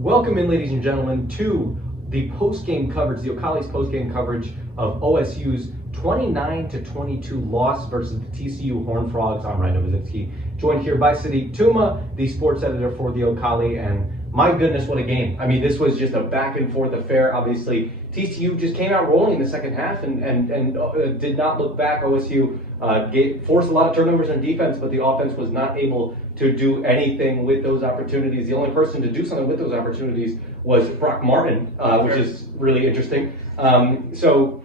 Welcome in, ladies and gentlemen, to the post-game coverage, the Ocali's post-game coverage of OSU's 29-22 loss versus the TCU Horned Frogs. I'm Braden Novozinsky, joined here by Sudeep, Tumma, the sports editor for the Ocali, and my goodness, what a game. I mean, this was just a back-and-forth affair. Obviously, TCU just came out rolling in the second half and did not look back. OSU forced a lot of turnovers on defense, but the offense was not able to do anything with those opportunities. The only person to do something with those opportunities was Brock Martin, which is really interesting. So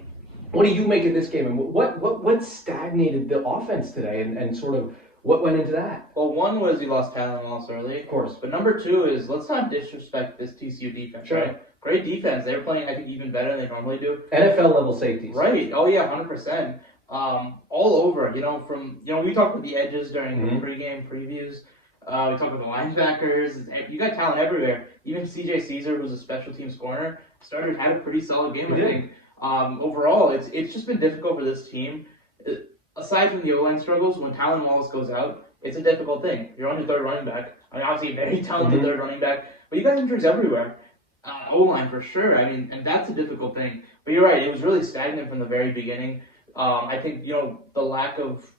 what do you make of this game, and what stagnated the offense today, and sort of what went into that? Well, one was you lost Talon Wallace early, of course. But number two is, let's not disrespect this TCU defense, Sure. right? Great defense. They're playing, I think, even better than they normally do. NFL level safeties. Right. Oh, yeah, 100%. All over, we talked about the edges during the pregame previews. We talked about the linebackers. You got talent everywhere. Even CJ Caesar, who's a special teams corner, had a pretty solid game, I think. Overall, it's just been difficult for this team. Aside from the O-line struggles, when Talon Wallace goes out, it's a difficult thing. You're on your third running back. I mean, obviously, a very talented third running back, but you got injuries everywhere. O-line for sure. I mean, and that's a difficult thing. But you're right, it was really stagnant from the very beginning. I think, the lack of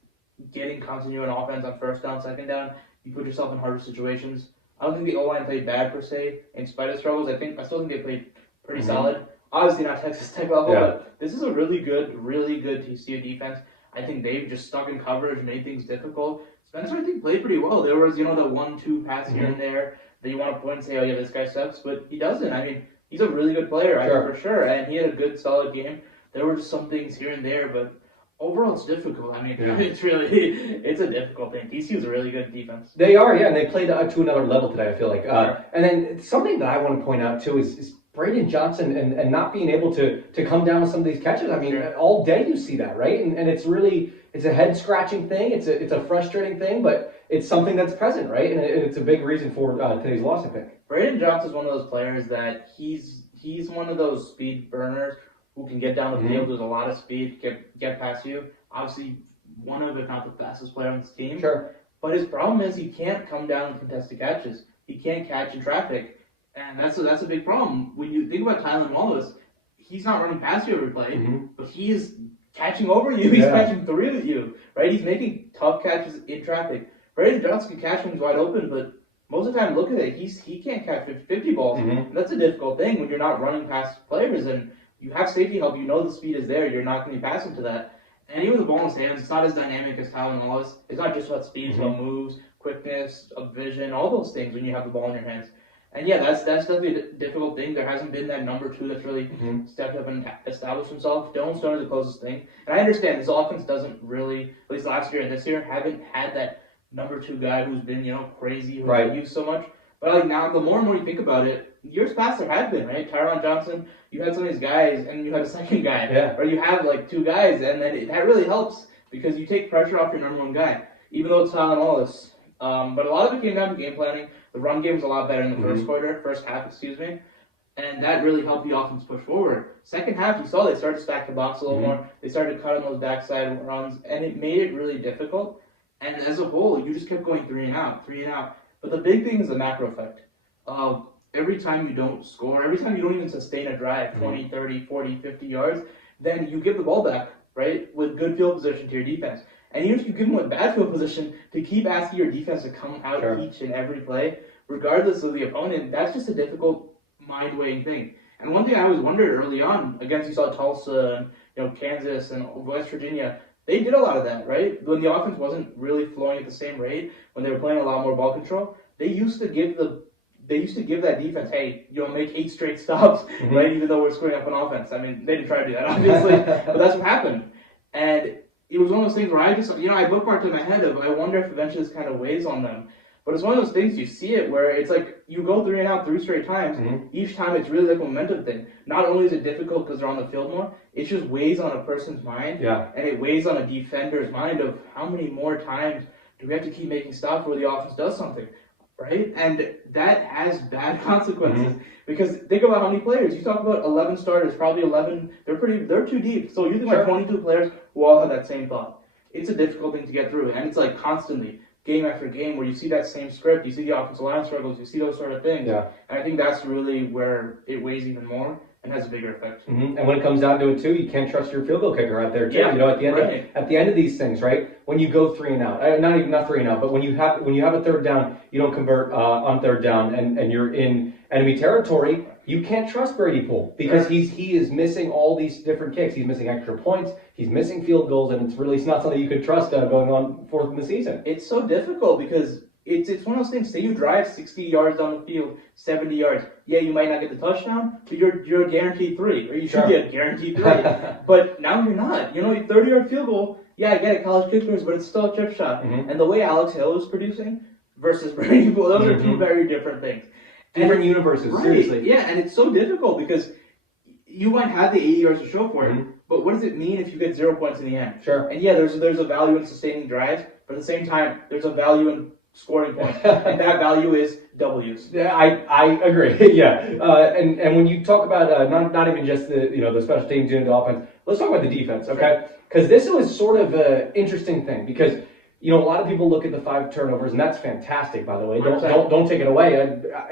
getting continuity on offense on first down, second down, you put yourself in harder situations. I don't think the O-line played bad per se, in spite of struggles. I still think they played pretty solid. Obviously not Texas Tech level, but this is a really good TCU defense. I think they've just stuck in coverage, made things difficult. Spencer, I think, played pretty well. There was, the 1-2 pass here and there that you want to point and say, oh yeah, this guy sucks, but he doesn't. I mean, he's a really good player, for sure, and he had a good, solid game. There were just some things here and there, but overall it's difficult. I mean, it's a difficult thing. TCU's a really good defense. They are, yeah, and they played to another level today, I feel like. And then something that I want to point out, too, is Braden Johnson and not being able to come down with some of these catches. I mean, all day you see that, right? And it's a head-scratching thing. It's a frustrating thing, but it's something that's present, right? And it's a big reason for today's loss, I think. Braden Johnson is one of those players that he's one of those speed burners who can get down the field with a lot of speed, get past you. Obviously, one of, if not the fastest player on this team. Sure. But his problem is he can't come down and contest the catches. He can't catch in traffic. And that's a big problem. When you think about Talon Wallace, he's not running past you every play, but he is catching over you. He's catching through you, right? He's making tough catches in traffic. Braden Johnson can catch when he's wide open, but most of the time, look at it, he can't catch 50 balls. And that's a difficult thing when you're not running past players and you have safety help. You know the speed is there. You're not going to be passing to that. And even with the ball in his hands, it's not as dynamic as Talon Wallace. It's not just about speed, it's about moves, quickness, vision, all those things when you have the ball in your hands. And yeah, that's definitely a difficult thing. There hasn't been that number two that's really stepped up and established himself. Dylan Stone is the closest thing. And I understand this offense doesn't really, at least last year and this year, haven't had that number two guy who's been, crazy, who's been used so much. But now, the more and more you think about it, years past there have been, right? Tyron Johnson, you had some of these guys, and you had a second guy. Or you have, two guys, and then that really helps because you take pressure off your number one guy, even though it's Talon Wallace. But a lot of it came down to game planning. The run game was a lot better in the first half, and that really helped the offense push forward. Second half, you saw they started to stack the box a little more. They started to cut on those backside runs, and it made it really difficult. And as a whole, you just kept going 3 and out. But the big thing is the macro effect. Every time you don't score, every time you don't even sustain a drive, 20, 30, 40, 50 yards, then you give the ball back, right, with good field position to your defense. And even if you give them a bad field position, to keep asking your defense to come out each and every play, regardless of the opponent, that's just a difficult mind-weighing thing. And one thing I always wondered early on, against you saw Tulsa and Kansas and West Virginia, they did a lot of that, right? When the offense wasn't really flowing at the same rate, when they were playing a lot more ball control, they used to give that defense, hey, make 8 straight stops, right? Even though we're screwing up on offense. I mean, they didn't try to do that, obviously, but that's what happened. And it was one of those things where I just, I bookmarked in my head of, I wonder if eventually this kind of weighs on them. But it's one of those things, you see it where it's like, you go 3 and out 3 straight times, each time it's really like a momentum thing. Not only is it difficult because they're on the field more, it just weighs on a person's mind, and it weighs on a defender's mind of how many more times do we have to keep making stops where the offense does something, right? And that has bad consequences, because think about how many players, you talk about 11 starters, probably 11, they're too deep, so you think like 22 players who all have that same thought. It's a difficult thing to get through, and it's like constantly. game after game where you see that same script, you see the offensive line struggles, you see those sort of things. Yeah. And I think that's really where it weighs even more and has a bigger effect. Mm-hmm. And when it comes down to it too, you can't trust your field goal kicker out there too. Yeah, you know, at the end of these things, right? When you go 3 and out, not 3 and out, but when you have a third down, you don't convert on third down, and you're in enemy territory. You can't trust Brady Poole because he is missing all these different kicks. He's missing extra points. He's missing field goals, and it's not something you could trust going on forth in the season. It's so difficult because it's one of those things. Say you drive 60 yards down the field, 70 yards. Yeah, you might not get the touchdown, but you're guaranteed 3, or you should get guaranteed 3. But now you're not. You know, a 30-yard field goal. Yeah, I get it, college kickers, but it's still a chip shot. Mm-hmm. And the way Alex Hill is producing versus Brady Poole, those are two very different things. Different universes, seriously. Yeah, and it's so difficult because you might have the 80 yards to show for it, but what does it mean if you get 0 points in the end? Sure. And yeah, there's a value in sustaining drives, but at the same time, there's a value in scoring points, and that value is W's. Yeah, I agree. Yeah, and when you talk about not even just the special teams doing the offense, let's talk about the defense, okay? Because this was sort of an interesting thing because. A lot of people look at the 5 turnovers, and that's fantastic, by the way. Don't take it away.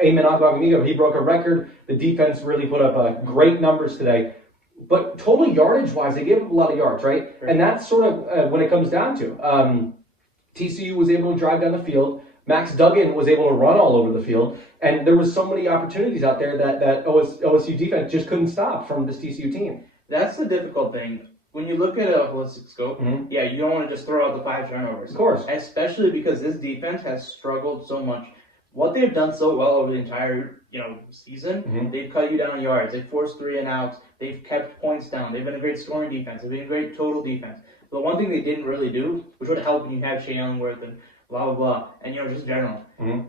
Amen Agbagomigo, he broke a record. The defense really put up great numbers today. But total yardage-wise, they gave up a lot of yards, right? Sure. And that's sort of when it comes down to. TCU was able to drive down the field. Max Duggan was able to run all over the field. And there was so many opportunities out there that OSU defense just couldn't stop from this TCU team. That's the difficult thing. When you look at a holistic scope, yeah, you don't want to just throw out the 5 turnovers. Of course. Especially because this defense has struggled so much. What they've done so well over the entire, season, they've cut you down in yards. They've forced 3 and outs. They've kept points down. They've been a great scoring defense. They've been a great total defense. But one thing they didn't really do, which would help when you have Shea Youngworth and blah, blah, blah, and, just general,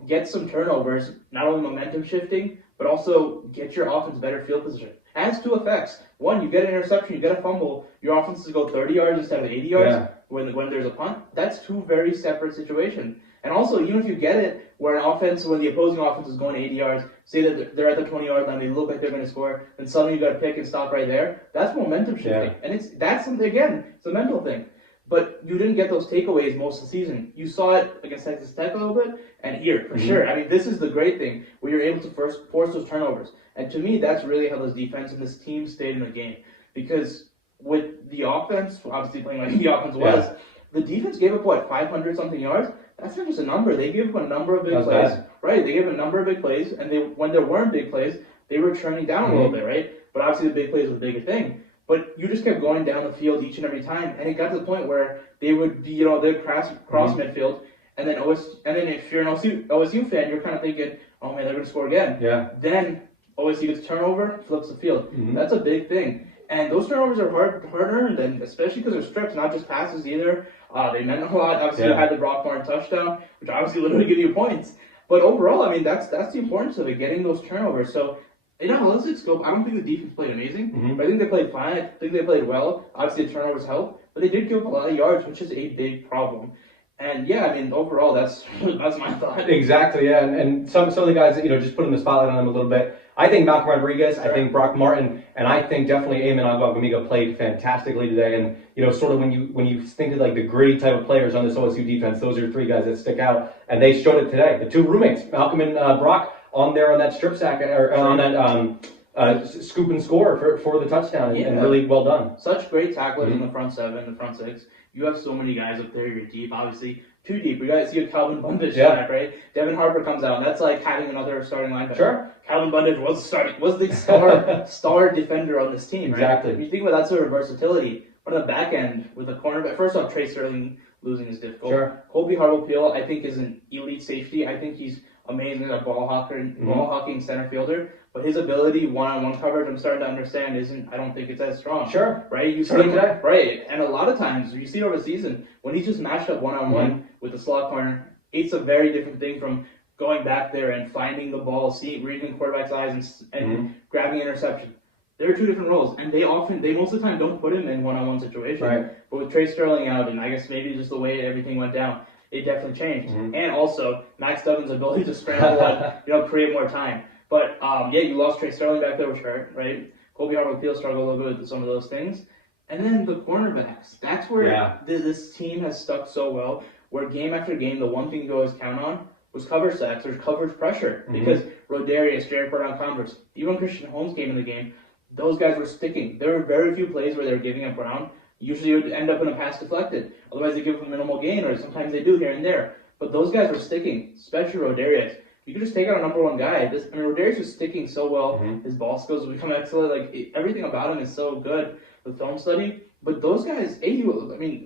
get some turnovers, not only momentum shifting, but also get your offense better field position. Has 2 effects. One, you get an interception, you get a fumble, your offenses go 30 yards instead of 80 yards when there's a punt. That's 2 very separate situations. And also, even if you get it where the opposing offense is going 80 yards, say that they're at the 20-yard line, they look like they're going to score, then suddenly you got to pick and stop right there. That's momentum shifting. Yeah. And that's something, again, it's a mental thing. But you didn't get those takeaways most of the season. You saw it against Texas Tech a little bit, and here, for sure. I mean, this is the great thing, where you're able to force those turnovers. And to me, that's really how this defense and this team stayed in the game. Because with the offense, obviously playing like the offense was, the defense gave up, 500-something yards? That's not just a number. They gave up a number of big plays. Bad. Right, they gave a number of big plays, and when there weren't big plays, they were turning down a little bit, right? But obviously the big plays was the bigger thing. But you just kept going down the field each and every time, and it got to the point where they would be, they'd cross midfield, and then if you're an OSU fan, you're kind of thinking, oh man, they're going to score again. Yeah. Then OSU gets turnover, flips the field. That's a big thing, and those turnovers are hard earned, and especially because they're strips, not just passes either. They meant a lot. Obviously, you had the Brock Martin touchdown, which obviously literally give you points. But overall, I mean, that's the importance of it, getting those turnovers. So. In a holistic scope, I don't think the defense played amazing, but I think they played fine. I think they played well. Obviously, the turnovers helped, but they did give up a lot of yards, which is a big problem. And yeah, I mean, overall, that's my thought. Exactly, yeah. And some of the guys, just putting the spotlight on them a little bit. I think Malcolm Rodriguez, I think Brock Martin, and I think definitely Amen Agbagomigo played fantastically today. And sort of when you think of like the gritty type of players on this OSU defense, those are 3 guys that stick out, and they showed it today. The 2 roommates, Malcolm and Brock. On that strip sack, or on that scoop and score for the touchdown, and really well done. Such great tacklers in the front 7, the front 6. You have so many guys up there. You're deep, obviously. Too deep. We got to see a Calvin Bundage back, right? Devin Harper comes out, and that's like having another starting linebacker. Sure. Calvin Bundage was the star defender on this team, right? Exactly. When you think about that sort of versatility, on the back end with a cornerback, first off, Trey Sterling losing is difficult. Sure. Colby Harville-Peel, I think, is an elite safety. I think he's amazing at ball hawking center fielder, but his ability one-on-one coverage, I'm starting to understand, I don't think it's as strong. Sure. Right? You see him, right. And a lot of times, you see it over the season, when he's just matched up one-on-one with the slot corner, it's a very different thing from going back there and finding the ball, reading the quarterback's eyes and grabbing interception. There are 2 different roles, and they most of the time don't put him in one-on-one situations. Right. But with Trey Sterling out, and I guess maybe just the way everything went down, it definitely changed. And also, Max Duggan's ability to scramble and, create more time. But, you lost Trey Sterling back there, which hurt, right? Colby Harville-Peel struggled a little bit with some of those things. And then the cornerbacks. That's where this team has stuck so well, where game after game, the one thing you always count on was cover sacks or coverage pressure. Because Rodarius, Jared on Converse, even Christian Holmes came in the game, those guys were sticking. There were very few plays where they were giving up ground. Usually it would end up in a pass deflected. Otherwise, they give them minimal gain, or sometimes they do here and there. But those guys were sticking, especially Rodarius. You could just take out a number one guy. Rodarius was sticking so well. His ball skills would become excellent. Everything about him is so good with film study. But those guys,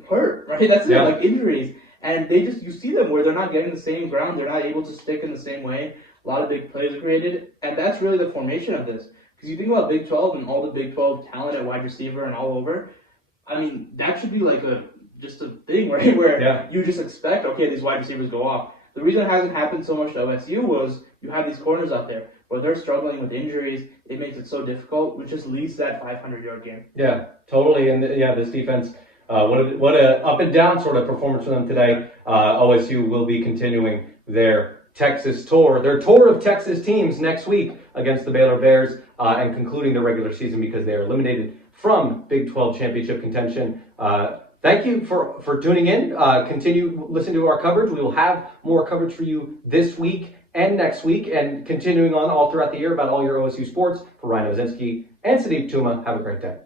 hurt, right? That's it, injuries. And you see them where they're not getting the same ground. They're not able to stick in the same way. A lot of big plays are created. And that's really the formation of this. Because you think about Big 12 and all the Big 12 talent at wide receiver and all over, that should be just a thing, right? Where you just expect, okay, these wide receivers go off. The reason it hasn't happened so much to OSU was you have these corners out there where they're struggling with injuries. It makes it so difficult, which just leads to that 500-yard game. Yeah, totally. And this defense, what a up and down sort of performance for them today. OSU will be continuing their Texas tour, their tour of Texas teams next week against the Baylor Bears, and concluding the regular season because they are eliminated from Big 12 championship contention. Thank you for tuning in. Continue listening to our coverage. We will have more coverage for you this week and next week, and continuing on all throughout the year about all your OSU sports. For Ryan Novozinsky and Sudeep Tumma, have a great day.